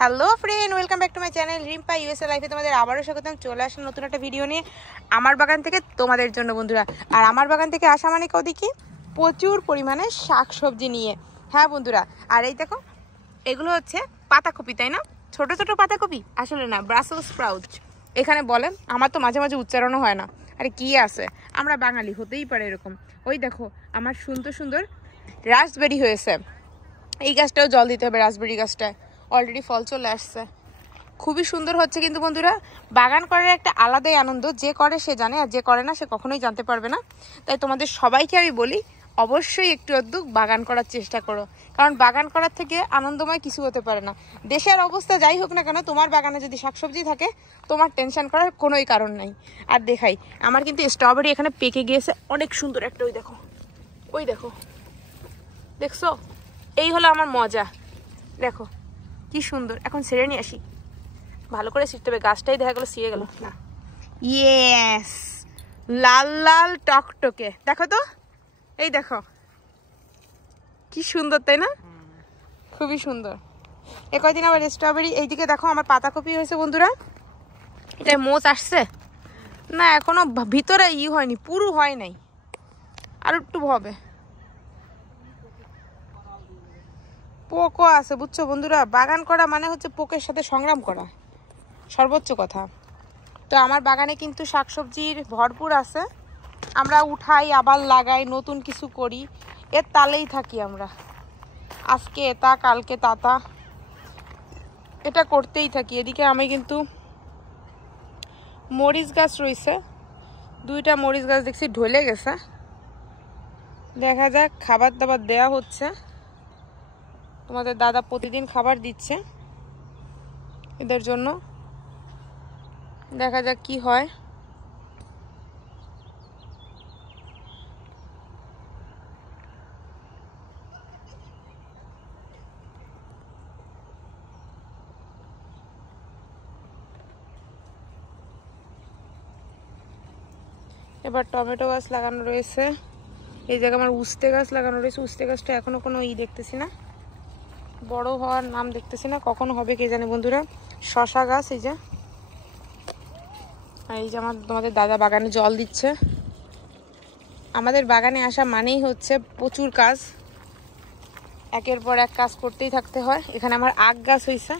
Hello friend, welcome back to my channel Rimpa USA লাইফে তোমাদের আবারও স্বাগতম। চলে আসলাম নতুন একটা ভিডিও নিয়ে আমার বাগান থেকে তোমাদের জন্য বন্ধুরা। আর আমার বাগান থেকে আসা মানে ওদিকে প্রচুর পরিমাণে শাকসবজি নিয়ে। হ্যাঁ বন্ধুরা, আর এই দেখো এগুলো হচ্ছে পাতাকপি, তাই না? ছোট ছোট পাতাকপি, আসলে না, ব্রাসেল স্প্রাউট এখানে বলে। আমার তো মাঝে মাঝে উচ্চারণও হয় না। আরে কি আছে, আমরা বাঙালি, হতেই পারে এরকম। ওই দেখো আমার সুন্দর সুন্দর রাসবেরি হয়েছে। এই গাছটাও জল দিতে হবে, রাসবেরি গাছটায় অলরেডি ফল চলে আসছে, খুবই সুন্দর হচ্ছে। কিন্তু বন্ধুরা, বাগান করার একটা আলাদাই আনন্দ, যে করে সে জানে, আর যে করে না সে কখনোই জানতে পারবে না। তাই তোমাদের সবাইকে আমি বলি, অবশ্যই একটু আধটু বাগান করার চেষ্টা করো, কারণ বাগান করার থেকে আনন্দময় কিছু হতে পারে না। দেশের অবস্থা যাই হোক না কেন, তোমার বাগানে যদি শাকসবজি থাকে তোমার টেনশন করার কোনোই কারণ নাই। আর দেখাই, আমার কিন্তু স্ট্রবেরি এখানে পেকে গিয়েছে, অনেক সুন্দর একটা। ওই দেখো, ওই দেখো, দেখছো? এই হলো আমার মজা। দেখো কি সুন্দর। এখন ছেড়ে নিয়ে আসি, ভালো করে ছিঁড়তে হবে, গাছটাই দেখা গেলো ছিঁড়ে গেল না। ইয়েস, লাল লাল টকটকে, দেখো তো, এই দেখো কি সুন্দর, তাই না? খুবই সুন্দর। এ কয়দিন আবার স্ট্রবেরি। এইদিকে দেখো আমার পাতাকপি হয়েছে বন্ধুরা। এটা মোচ আসছে না, এখনো ভিতরে হয়নি, পুরো হয় নাই, আর একটু হবে। পোকও আছে, বুঝছো বন্ধুরা? বাগান করা মানে হচ্ছে পোকের সাথে সংগ্রাম করা, সর্বোচ্চ কথা। তো আমার বাগানে কিন্তু শাকসবজির ভরপুর আছে। আমরা উঠাই, আবার লাগাই, নতুন কিছু করি, এর তালেই থাকি আমরা। আজকে এটা, কালকে তাতা, এটা করতেই থাকি। এদিকে আমি কিন্তু মরিচ গাছ রয়েছে, দুইটা মরিচ গাছ দেখছি ঢলে গেছে। দেখা যাক, খাবার দাবার দেয়া হচ্ছে, তোমাদের দাদা প্রতিদিন খাবার দিচ্ছে এদের জন্য। দেখা যাক কি হয়। এবার টমেটো গাছ লাগানো রয়েছে, এই জায়গায় আমার উস্তে গাছ লাগানো রয়েছে। উস্তে গাছটা এখনো কোনো দেখতেছি না, বড় হওয়ার নাম দেখতেছি না, কখন হবে কে জানে বন্ধুরা। শশা গাছ এই যে, আর এই যে আমার তোমাদের দাদা বাগানে জল দিচ্ছে। আমাদের বাগানে আসা মানেই হচ্ছে প্রচুর কাজ, একের পর এক কাজ করতেই থাকতে হয়। এখানে আমার আখ গাছ হয়েছে,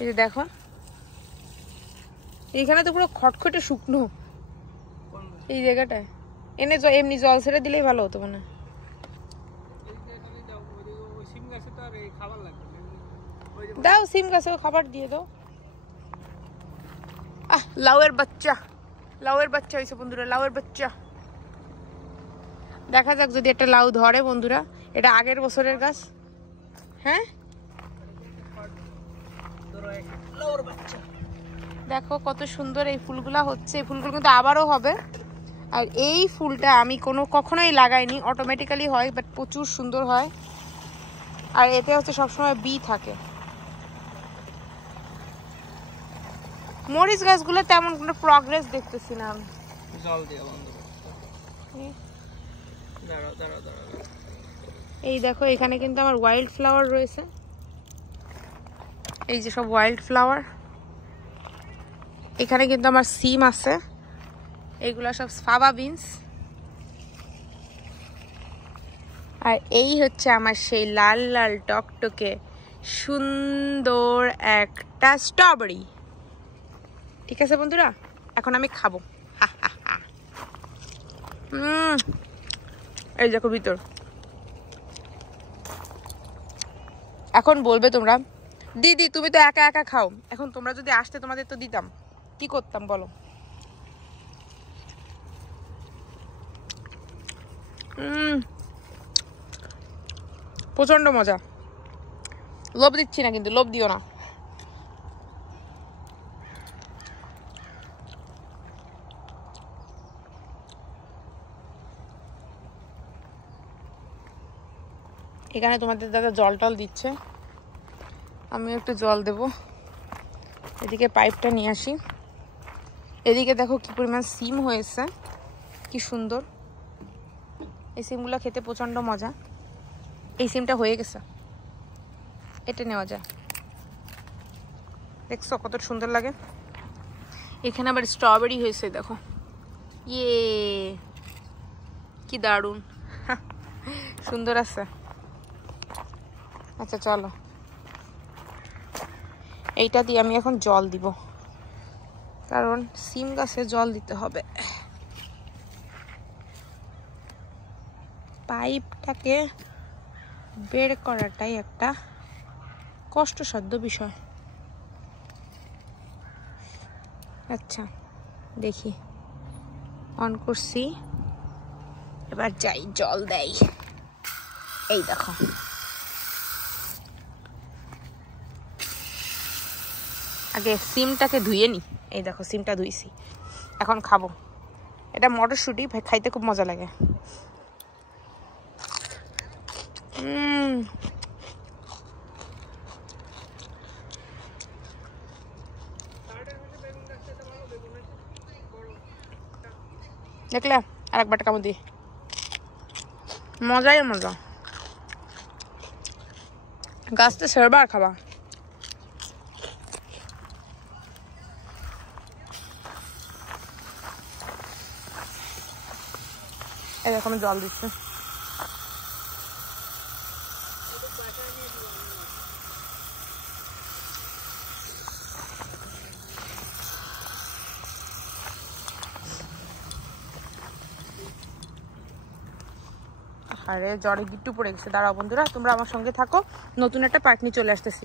এই যে দেখো, এইখানে তো পুরো খটখটে শুকনো এই জায়গাটায়। এমনি জল ছেড়ে দিলেই ভালো হতো মানে। দাও সিম গাছেও খাবার দিয়ে দাও। লাউয়ের বাচ্চা, লাউয়ের বাচ্চা হয়েছে বন্ধুরা, লাউয়ের বাচ্চা। দেখা যাক যদি একটা লাউ ধরে বন্ধুরা। এটা আগের বছরের গাছ। হ্যাঁ, দেখো কত সুন্দর এই ফুলগুলা হচ্ছে। এই ফুলগুলো কিন্তু আবারও হবে। আর এই ফুলটা আমি কখনোই লাগাইনি, অটোমেটিক্যালি হয়, বাট প্রচুর সুন্দর হয়। আর এতে হচ্ছে সবসময় বি থাকে। মরিচ গাছগুলো তেমন কোনো প্রগ্রেস দেখতেছি না আমি। জল দিয়ে বন্ধ করতে। এই দেখো, এখানে কিন্তু আমার ওয়াইল্ড ফ্লাওয়ার রয়েছে, এই যে সব ওয়াইল্ড ফ্লাওয়ার। এখানে কিন্তু আমার সিম আছে, এইগুলা সব ফাবা বিনস। আর এই হচ্ছে আমার সেই লাল লাল টকটকে সুন্দর একটা স্ট্রবেরি। ঠিক আছে বন্ধুরা, এখন আমি খাবো। এই দেখো ভিতর। এখন বলবে তোমরা, দিদি তুমি তো একা একা খাও, এখন তোমরা যদি আসতে তোমাদের তো দিতাম, কি করতাম বলো? প্রচন্ড মজা। লোভ দিচ্ছি না কিন্তু, লোভ দিও না। এখানে তোমাদের দাদা জল টল দিচ্ছে, আমিও একটু জল দেব। এদিকে পাইপটা নিয়ে আসি। এদিকে দেখো কি পরিমাণ সিম হয়েছে, কি সুন্দর। এই সিমগুলো খেতে প্রচন্ড মজা। এই সিমটা হয়ে গেছে, এটা নেওয়া যায়। দেখছো কত সুন্দর লাগে। এখানে আবার স্ট্রবেরি হয়েছে দেখো, ইয়ে কি দারুণ সুন্দর আছে। আচ্ছা চলো, এইটা দিয়ে আমি এখন জল দিব, কারণ সিম গাছে জল দিতে হবে। পাইপটাকে বের করাটাই একটা কষ্টসাধ্য বিষয়। আচ্ছা দেখি, অন করছি, এবার যাই জল দেই। এই দেখো আগে সিমটাকে ধুয়ে নি, এই দেখো সিমটা ধুইছি, এখন খাবো। এটা মটরশুঁটি, ভাই খাইতে খুব মজা লাগে। দেখলে আর একবার কামড় দিয়ে, মজাই মজা। গাছতে সেরবা আর খাবা। এই দেখো আমি জল দিচ্ছি। আরে জ্বরে গিট্টু পড়ে গেছে। দাঁড়াও বন্ধুরা, তোমরা আমার সঙ্গে থাকো, নতুন একটা পার্ট নিয়ে চলে আসতেছি।